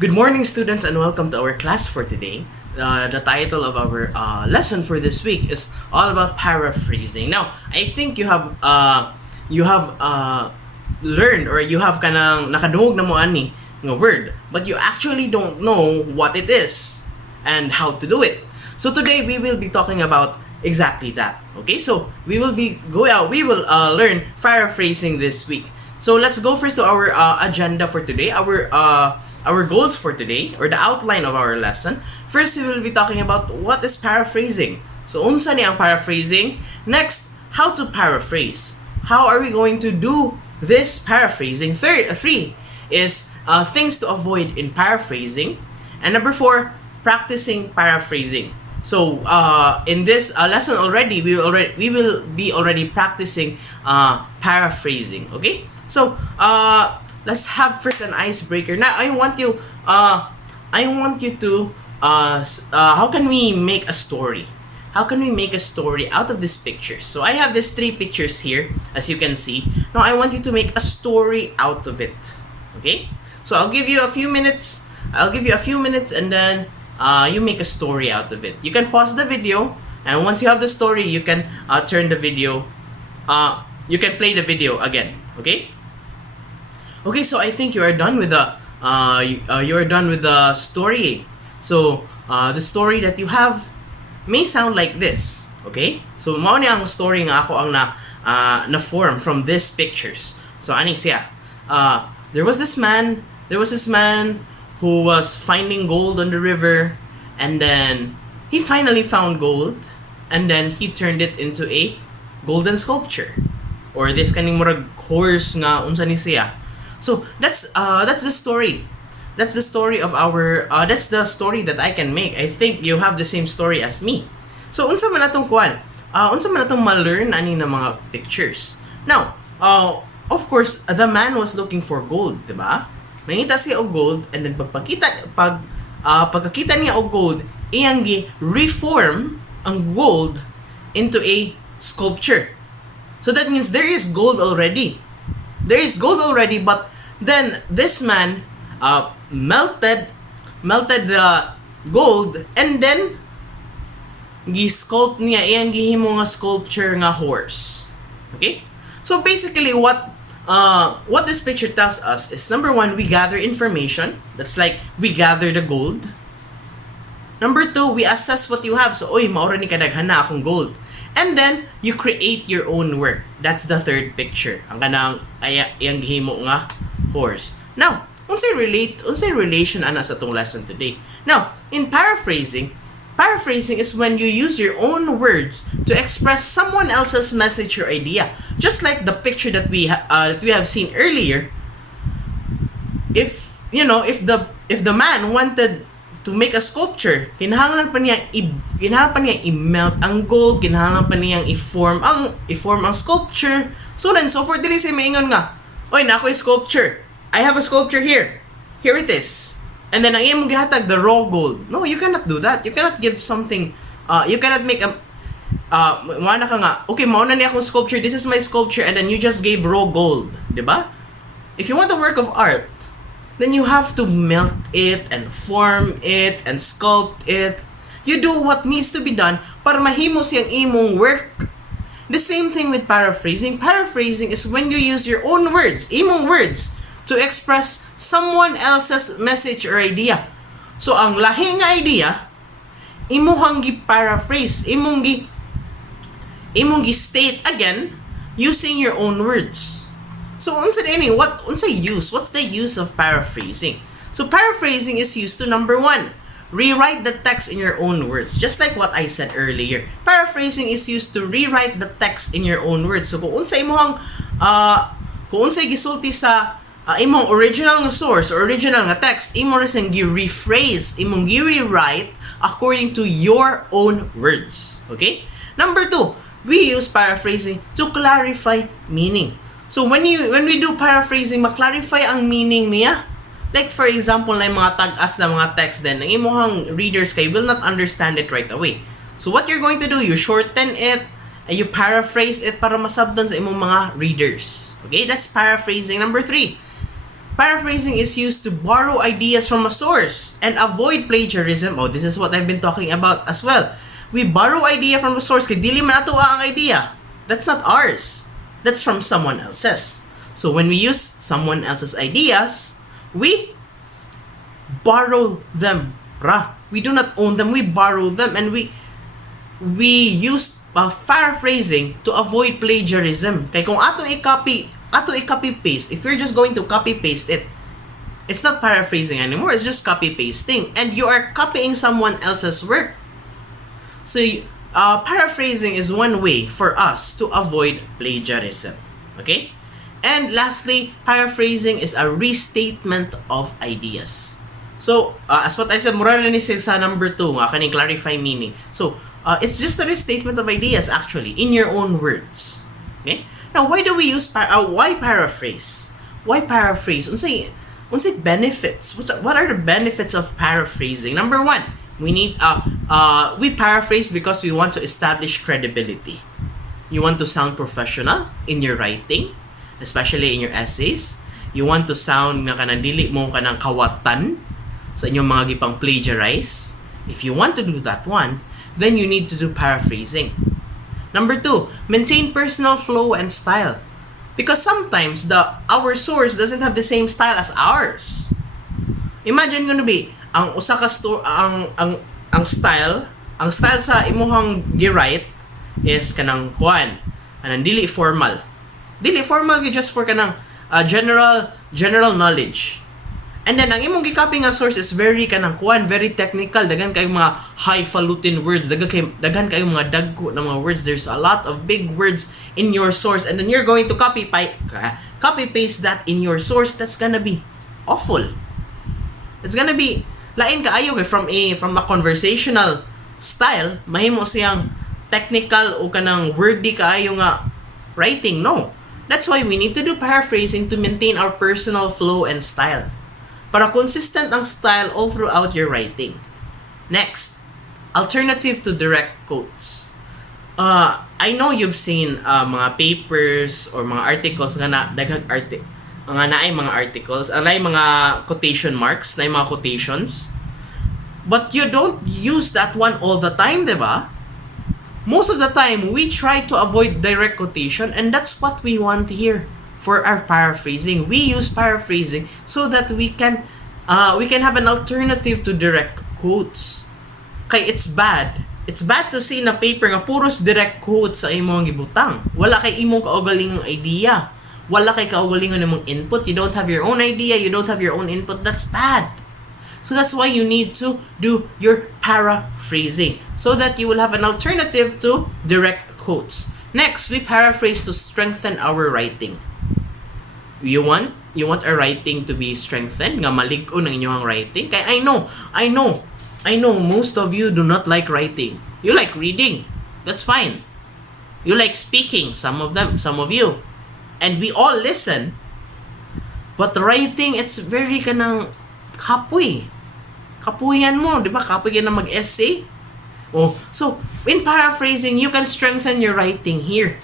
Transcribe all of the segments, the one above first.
Good morning, students, and welcome to our class for today. The title of our lesson for this week is all about paraphrasing. Now, I think you have learned or you have kanang nakadungog na mo ani nga word, but you actually don't know what it is and how to do it. So today we will be talking about exactly that. Okay, so we will learn paraphrasing this week. So let's go first to our agenda for today. Our goals for today, or the outline of our lesson. First, we will be talking about what is paraphrasing. So, unsa ni ang paraphrasing? Next, how to paraphrase. How are we going to do this paraphrasing? Three is things to avoid in paraphrasing. And number 4, practicing paraphrasing. So, in this lesson already, we will be already practicing paraphrasing. Okay? So, let's have first an icebreaker. Now, I want you to how can we make a story? How can we make a story out of these pictures? So I have these 3 pictures here, as you can see. Now I want you to make a story out of it. Okay? So I'll give you a few minutes. And then you make a story out of it. You can pause the video, and once you have the story, you can turn the video. You can play the video again. Okay? Okay, so I think you are done with the story. So the story that you have may sound like this. Okay? So mao ni ang story nga ako ang na form from these pictures. So ani siya? There was this man who was finding gold on the river, and then he finally found gold, and then he turned it into a golden sculpture, or this kaning murag horse nga unsa ni siya. So that's the story. That's the story of our that's the story that I can make. I think you have the same story as me. So unsa man atong ma-learn ani na mga pictures. Now, of course, the man was looking for gold, di ba? Nangita siya og gold, and then pagkakita niya og gold, iyang reform ang gold into a sculpture. So that means there is gold already. But then this man melted the gold, and then gi-sculpt niya iyang gihimo nga sculpture nga horse. Okay? So basically what this picture tells us is, number 1, we gather information. That's like we gather the gold. Number 2, we assess what you have. So, maura ni kadaghan na akong gold. And then you create your own work. That's the third picture. Ang kanang iyang gihimo nga horse. Now, unsay relation ana sa tong lesson today? Now, in paraphrasing is when you use your own words to express someone else's message or idea. Just like the picture that we have seen earlier. If the man wanted to make a sculpture, kinahanglan pa niya i-melt ang gold, kinahanglan pa niyang i-form ang sculpture. So then, so for dili say maingon nga, na ako'y sculpture. I have a sculpture here. Here it is. And then ang imong gihatag the raw gold. No, you cannot do that. You cannot give something. You cannot make a wala ka nga, okay, mao na ni akong sculpture. This is my sculpture, and then you just gave raw gold, di ba? If you want a work of art, then you have to melt it and form it and sculpt it. You do what needs to be done para mahimo siyang imong work. The same thing with paraphrasing. Paraphrasing is when you use your own words, imong words, to express someone else's message or idea. So ang lahing idea, imuhang gi-paraphrase, imong gi-state again using your own words. So what's the use of paraphrasing? So paraphrasing is used to, number 1, rewrite the text in your own words. Just like what I said earlier. Paraphrasing is used to rewrite the text in your own words. So kung unsay gisulti sa imong original nga source or original nga text, imo ra siyang gi-rephrase, imong gi-rewrite according to your own words. Okay? Number 2, we use paraphrasing to clarify meaning. So when we do paraphrasing, ma-clarify ang meaning niya. Like for example, na yung mga tag-as na mga text din, ang imuhang readers will not understand it right away. So what you're going to do, you shorten it, and you paraphrase it para masabdan sa imong mga readers. Okay, that's paraphrasing. Number 3, Paraphrasing is used to borrow ideas from a source and avoid plagiarism. Oh, this is what I've been talking about as well. We borrow idea from a source kay dili man ato ang idea. That's not ours. That's from someone else's. So when we use someone else's ideas, we borrow them. We do not own them, we borrow them, and we use paraphrasing to avoid plagiarism. Kay kung ato i-copy paste, if you're just going to copy paste it, it's not paraphrasing anymore, it's just copy pasting, and you are copying someone else's work. So paraphrasing is one way for us to avoid plagiarism. Okay? And lastly, paraphrasing is a restatement of ideas. So, as what I said, mura na ni sa number 2, kaning clarify meaning. So, it's just a restatement of ideas actually, in your own words. Okay? Now, why do we use, why paraphrase? Why paraphrase? Unsay benefits? What are the benefits of paraphrasing? Number 1, we paraphrase because we want to establish credibility. You want to sound professional in your writing, especially in your essays. You want to sound na kanang dili mo kanang kawatan sa inyong mga gipang plagiarize. If you want to do that one, then you need to do paraphrasing. Number 2, maintain personal flow and style. Because sometimes our source doesn't have the same style as ours. Imagine gonna be ang usa ka ang style sa imuhang gi-write is kanang kuan, kanang dili formal just for kanang general knowledge. And then ang imong gi-copy nga source is very kanang kuan, very technical, dagan kay mga highfalutin words, dagan kay mga dagko na mga words. There's a lot of big words in your source, and then you're going to copy paste that in your source. That's gonna be awful. It's gonna be lain kaayo kay from a conversational style, mahimo siyang technical o kanang wordy kaayo nga writing. No. That's why we need to do paraphrasing to maintain our personal flow and style. Para consistent ang style all throughout your writing. Next, alternative to direct quotes. I know you've seen mga papers or mga articles nga daghang nga naay mga articles, naay mga quotation marks, naay mga quotations. But you don't use that one all the time, diba? Most of the time, we try to avoid direct quotation, and that's what we want here for our paraphrasing. We use paraphrasing so that we can have an alternative to direct quotes. Kay it's bad. It's bad to see na paper nga puros direct quotes sa imong gibutang. Wala kay imong kaugalingong idea. Wala kay kaugalingon namong input. You don't have your own idea. You don't have your own input. That's bad. So that's why you need to do your paraphrasing so that you will have an alternative to direct quotes. Next, we paraphrase to strengthen our writing. You want our writing to be strengthened, nga malig-o ng inyong writing. Kaya I know most of you do not like writing. You like reading. That's fine. You like speaking, some of you. And we all listen. But writing, it's very kanang kapoy. Kapuyan mo, di ba? Kapoy ka na mag-essay. Oh, so in paraphrasing, you can strengthen your writing here.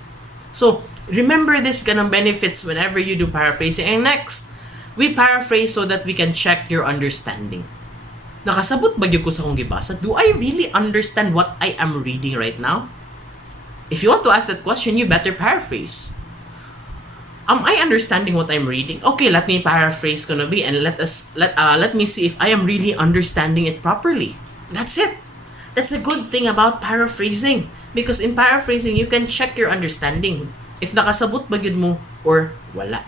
So remember this kanang benefits whenever you do paraphrasing. And next, we paraphrase so that we can check your understanding. Nakasabot ba gyud ko sa akong gibasa? Do I really understand what I am reading right now? If you want to ask that question, you better paraphrase. Am I understanding what I'm reading? Okay, let me paraphrase gonna be, and let me see if I am really understanding it properly. That's it. That's a good thing about paraphrasing, because in paraphrasing you can check your understanding if nakasabot ba gyud mo or wala.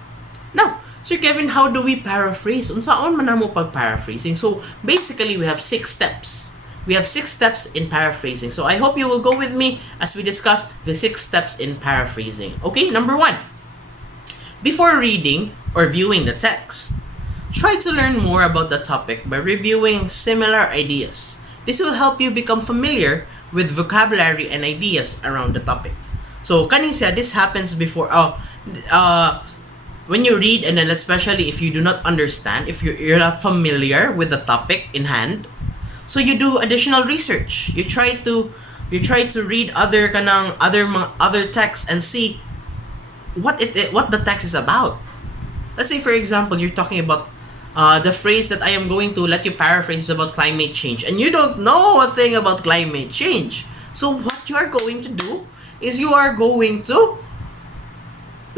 Now, Sir Kevin, how do we paraphrase? Unsaon man namo pag-paraphrasing? So basically, we have 6 steps. We have 6 steps in paraphrasing. So I hope you will go with me as we discuss the 6 steps in paraphrasing. Okay, number 1. Before reading or viewing the text, try to learn more about the topic by reviewing similar ideas. This will help you become familiar with vocabulary and ideas around the topic. So, kaning siya, this happens before, when you read, and then especially if you do not understand, if you're not familiar with the topic in hand, so you do additional research. You try to read other texts and see what the text is about. let's say for example, you're talking about the phrase that I am going to let you paraphrase is about climate change, and you don't know a thing about climate change. So what you are going to do is you are going to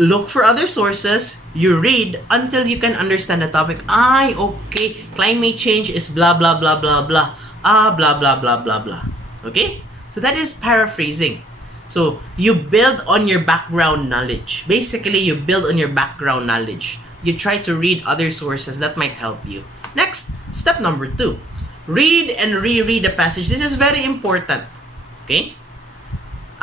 look for other sources, you read until you can understand the topic. Okay, climate change is blah blah blah blah blah. Blah blah blah blah blah. Okay? So that is paraphrasing. So you build on your background knowledge. Basically, you build on your background knowledge. You try to read other sources that might help you. Next, step number 2. Read and reread the passage. This is very important. Okay?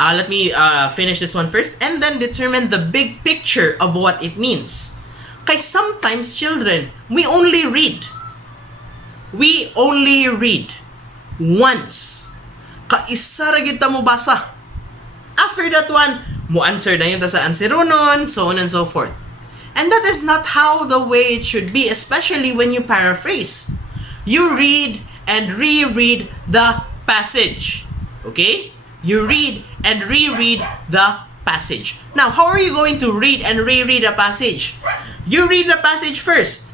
Let me finish this one first and then determine the big picture of what it means. Kaya sometimes, children, we only read. We only read once. Kaisa ra gyud ta mo basa. After that one, mo answer na yun ta sa answeronon, so on and so forth. And that is not how the way it should be, especially when you paraphrase. You read and reread the passage. Okay? You read and reread the passage. Now, how are you going to read and reread a passage? You read the passage first.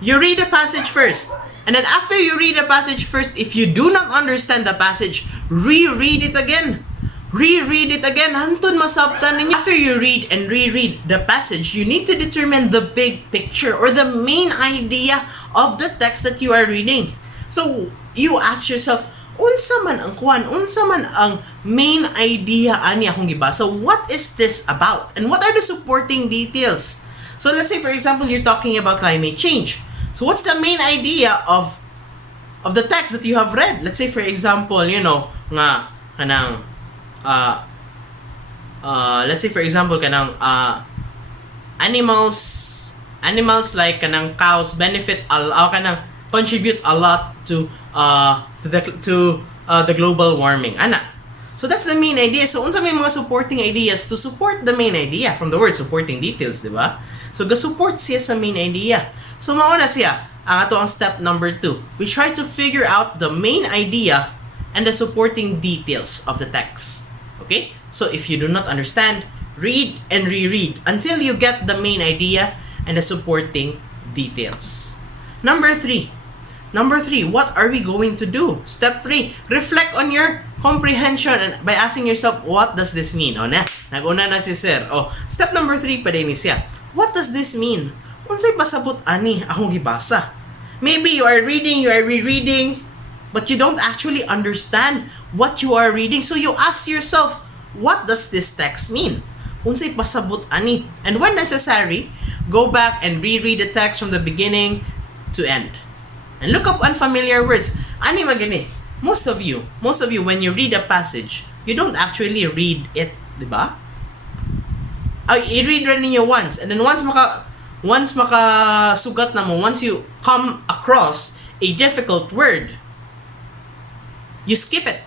You read the passage first. And then after you read the passage first, if you do not understand the passage, reread it again. Reread it again. Hantun masabtan ninyo. After you read and reread the passage, you need to determine the big picture or the main idea of the text that you are reading. So, you ask yourself, unsa man ang kuan, unsa man ang main idea ani akong gibasa. What is this about? And what are the supporting details? So let's say for example you're talking about climate change. So what's the main idea of the text that you have read? Let's say for example, you know, nga kanang let's say for example kanang animals like kanang cows benefit kanang contribute a lot to the global warming. Ana. So that's the main idea. So unsa may mga supporting ideas to support the main idea from the word supporting details, di ba? So ga-support siya sa main idea. So mauna siya ang ato ang step number 2. We try to figure out the main idea and the supporting details of the text. Okay? So if you do not understand, read and reread until you get the main idea and the supporting details. Number 3, what are we going to do? Step 3, reflect on your comprehension and by asking yourself, what does this mean? Nag-una na si sir. Step number 3 pa din siya. What does this mean? Unsay pasabot ani akong gibasa? Maybe you are rereading, but you don't actually understand what you are reading. So you ask yourself, what does this text mean? Unsay pasabot ani? And when necessary, go back and reread the text from the beginning to end. And look up unfamiliar words. Ani magani? Most of you, when you read a passage, you don't actually read it, di ba? I-read rin niyo once, and then once makasugat na mo, once you come across a difficult word, you skip it.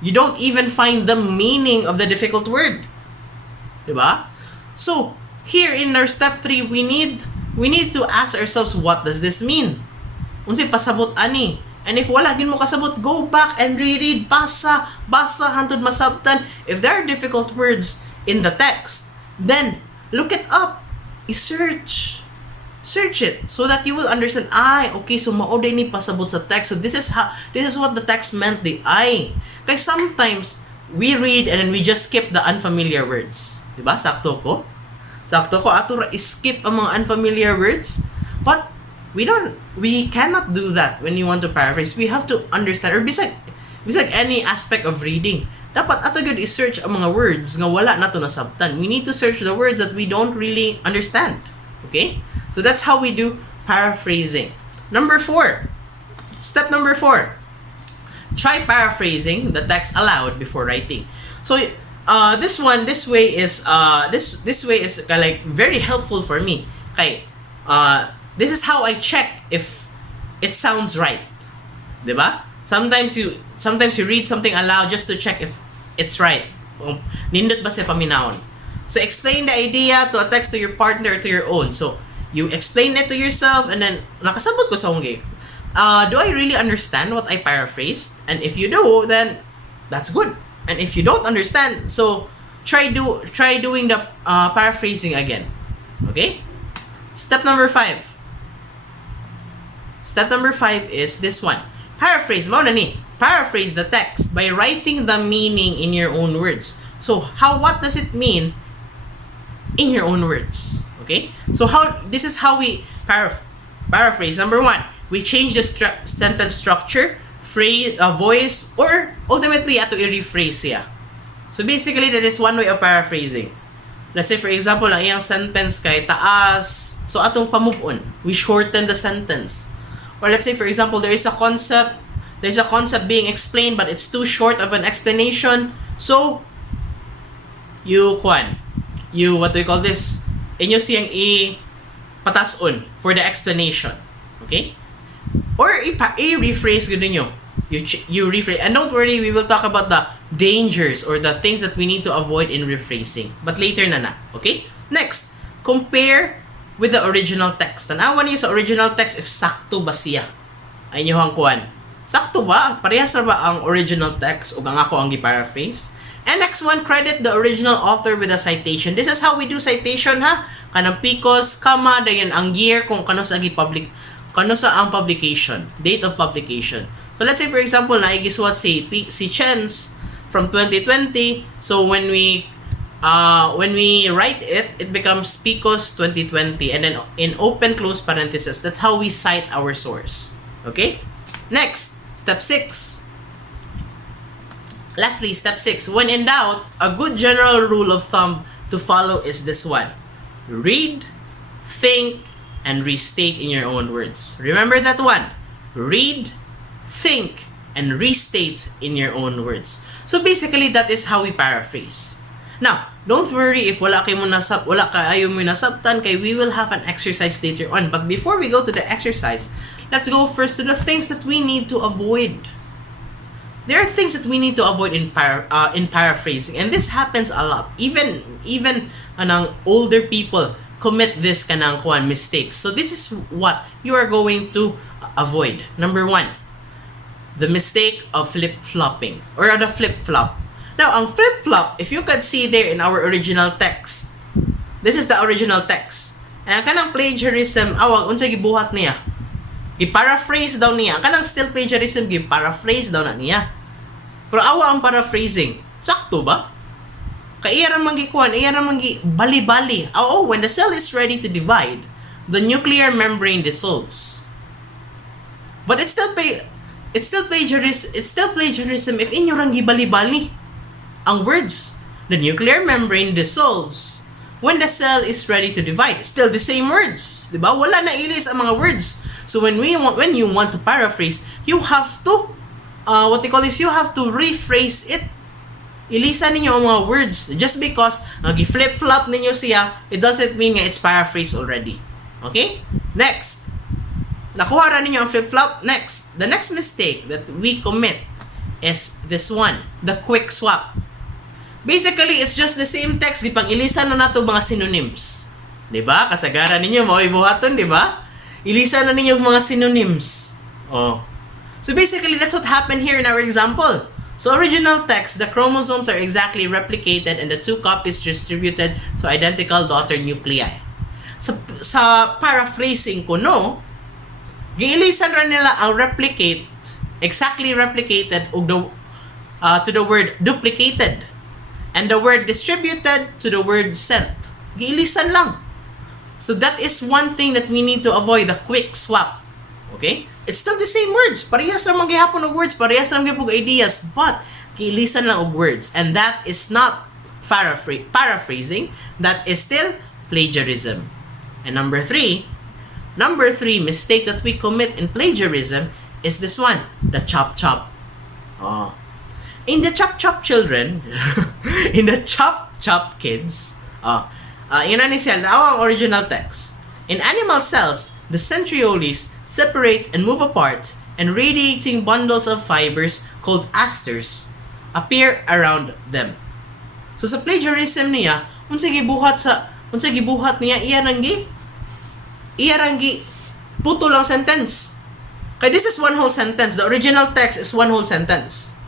You don't even find the meaning of the difficult word. Di ba? So, here in our step 3, we need to ask ourselves, what does this mean? Unsay pasabot ani? And if wala gin mo kasabot, go back and reread, basa hantod masabtan. If there are difficult words in the text, then look it up. Search it so that you will understand. Okay, so mao day ni pasabot sa text. So this is what the text meant. Kaya sometimes we read and then we just skip the unfamiliar words. Diba? Sakto ko ato ra skip ang mga unfamiliar words. But we cannot do that when you want to paraphrase. We have to understand, or bisag any aspect of reading, dapat ato gyud i-search ang mga words nga wala nato nasabtan. We need to search the words that we don't really understand. Okay? So that's how we do paraphrasing. Step number 4. Try paraphrasing the text aloud before writing. So this way is like very helpful for me. Kay this is how I check if it sounds right. Diba? Sometimes you read something aloud just to check if it's right. Nindot ba siya paminawon? So explain the idea to a text to your partner or to your own. So you explain it to yourself and then nakasabot ko sa akong game. Do I really understand what I paraphrased? And if you do, then that's good. And if you don't understand, so try doing the paraphrasing again. Okay? Step number 5. Step number 5 is this one. Paraphrase. Mao na ni. Paraphrase the text by writing the meaning in your own words. So, what does it mean in your own words? Okay? So, this is how we paraphrase. Number 1, we change the sentence structure, phrase, voice, or ultimately ato i-rephrase siya. So, basically, that is one way of paraphrasing. Let's say, for example, ang iyang sentence kay taas. So, atong pa-move on. We shorten the sentence. Or let's say, for example, there's a concept being explained, but it's too short of an explanation. So, what do you call this? Inyo siyang i-patas on for the explanation. Okay? Or i-rephrase gud ninyo. You rephrase. And don't worry, we will talk about the dangers or the things that we need to avoid in rephrasing. But later na. Okay? Next, compare with the original text. Tanawan niyo sa original text if sakto ba siya. Ay niyo ang kuan. Sakto ba? Parehas na ba ang original text o ang ako ang gi-paraphrase? And next one, credit the original author with a citation. This is how we do citation, ha? Kanang picos, comma, dayon ang year kung kano sa ang publication, date of publication. So let's say for example, naigiswat si Chens from 2020. So when we write it, it becomes Picos 2020, and then in open close parentheses. That's how we cite our source. Okay? Next, step 6. Lastly, step 6. When in doubt, a good general rule of thumb to follow is this one. Read, think, and restate in your own words. Remember that one. Read, think, and restate in your own words. So basically, that is how we paraphrase. Now, don't worry if wala kayo mo nasabtan, kay we will have an exercise later on. But before we go to the exercise, let's go first to the things that we need to avoid. There are things that we need to avoid in paraphrasing, and this happens a lot. Even anang older people commit this kanang mistakes. So this is what you are going to avoid. Number 1, the mistake of flip-flopping or the flip-flop. Now, ang flip-flop, if you could see there in our original text, this is the original text. And kanang plagiarism, awag, unsa gibuhat niya? I-paraphrase daw niya. Kanang still plagiarism, i-paraphrase daw na niya. Pero awa ang paraphrasing. Sakto ba? Kaya ramang gikuan, iya ramang bali-bali. Oh, when the cell is ready to divide, the nuclear membrane dissolves. But it's still plagiarism if inyo rang gibali-bali ang words. The nuclear membrane dissolves when the cell is ready to divide. Still the same words, diba? Wala na ilis ang mga words. So when you want to paraphrase, you have to you have to rephrase it. Ilisan ninyo ang mga words. Just because nag-flip-flop ninyo siya, it doesn't mean nga it's paraphrased already. Okay? Next. Nakuha ra ninyo ang flip-flop. Next. The next mistake that we commit is this one, the Quickswap. Basically, it's just the same text. Di pang ilisan na nato mga synonyms. Diba? Kasagaran ninyo, mauwi buhaton, diba? Ilisan na ninyo mga synonyms. Oh. So basically, that's what happened here in our example. So original text, the chromosomes are exactly replicated and the 2 copies distributed to identical daughter nuclei. Sa paraphrasing ko, no, giilisan ra nila ang replicate, exactly replicated, to the word duplicated. And the word distributed to the word sent. Giilisan lang. So that is one thing that we need to avoid, the quick swap. Okay? It's still the same words. Parehas lang manggihapon ng words, parehas lang gipog ideas, but giilisan lang og words. And that is not paraphrasing, that is still plagiarism. And number 3 mistake that we commit in plagiarism is this one, the Chopchop. Oh. In the Chopchop children, in the Chopchop kids, yun na ni siya, ang original text. In animal cells, the centrioles separate and move apart, and radiating bundles of fibers called asters appear around them. So sa plagiarism niya, unsa gibuhat niya, iya ranggi puto lang sentence. Kaya this is one whole sentence. The original text is one whole sentence.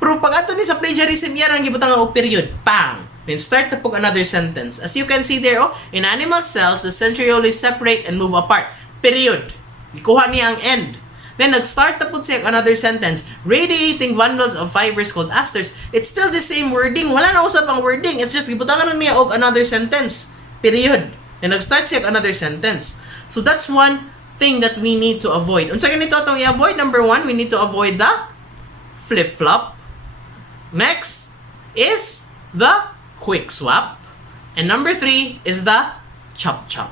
Pero pag ato ni sa plagiarism, iya ranggi butang og period. Pang! Then start na po another sentence. As you can see there, in animal cells, the centrioles separate and move apart. Period. Ikuha niya ang end. Then nag-start na po siya another sentence. Radiating bundles of fibers called asters. It's still the same wording. Wala na usap ang wording. It's just gibutangan niya og another sentence. Period. Then nag-start siya another sentence. So that's one thing that we need to avoid. Unsa ganito itong i-avoid? Number 1, we need to avoid the flip-flop. Next is the Quickswap. And number 3 is the Chopchop.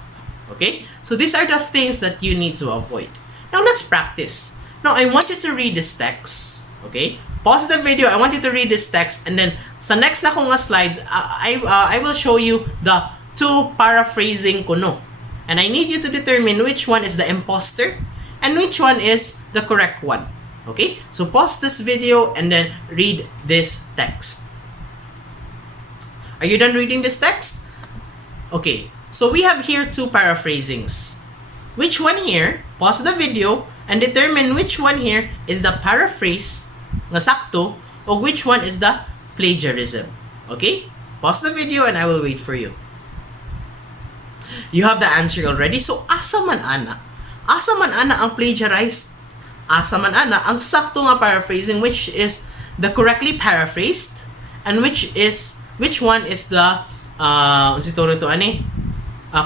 Okay? So these are the things that you need to avoid. Now let's practice. Now I want you to read this text. Okay? Pause the video. I want you to read this text, and then sa next na kong slides, I will show you the 2 paraphrasing kuno. And I need you to determine which one is the imposter and which one is the correct one. Okay? So pause this video and then read this text. Are you done reading this text? Okay. So we have here 2 paraphrasings. Which one here, pause the video and determine which one here is the paraphrase na sakto or which one is the plagiarism. Okay? Pause the video and I will wait for you. You have the answer already. So asa man ana? Asa man ana ang plagiarized? Asa man ana ang sakto nga paraphrasing, which is the correctly paraphrased and which one is the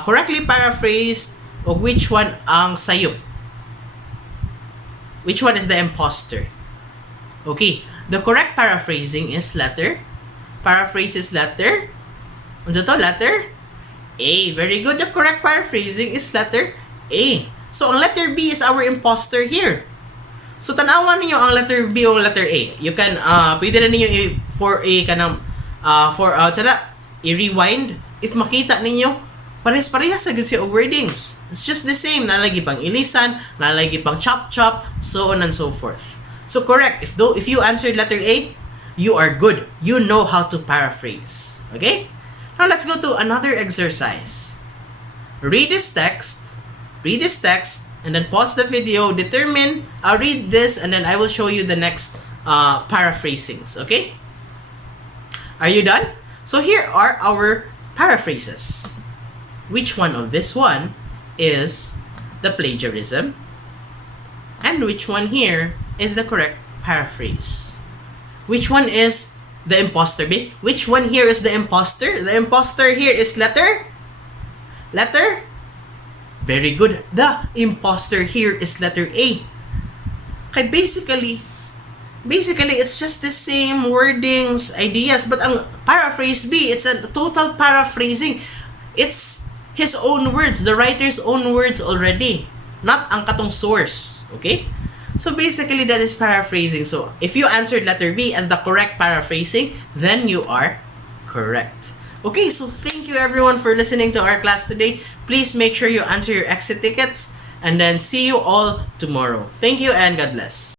correctly paraphrased o which one ang sayop? Which one is the imposter? Okay, the correct paraphrasing is letter. Paraphrase is letter. Unsa to? Letter A. Very good. The correct paraphrasing is letter A. So ang letter B is our imposter here. So tanawan niyo ang letter B o letter A. You can pwede na niyo i-rewind if makita ninyo parehas-parehas sa siya wordings. It's just the same. Nalagi pang ilisan, nalagi pang chop-chop, so on and so forth. So correct. If you answered letter A, you are good. You know how to paraphrase. Okay? Now let's go to another exercise. Read this text, and then pause the video. I'll read this, and then I will show you the next paraphrasings. Okay? Are you done? So here are our paraphrases. Which one of this one is the plagiarism? And which one here is the correct paraphrase? Which one is the imposter? Which one here is the imposter? The imposter here is letter? Very good. The imposter here is letter A. Okay, basically, it's just the same wordings, ideas, but ang paraphrase B, it's a total paraphrasing. It's his own words, the writer's own words already, not ang katong source. Okay? So basically, that is paraphrasing. So if you answered letter B as the correct paraphrasing, then you are correct. Okay, so thank you everyone for listening to our class today. Please make sure you answer your exit tickets, and then see you all tomorrow. Thank you and God bless.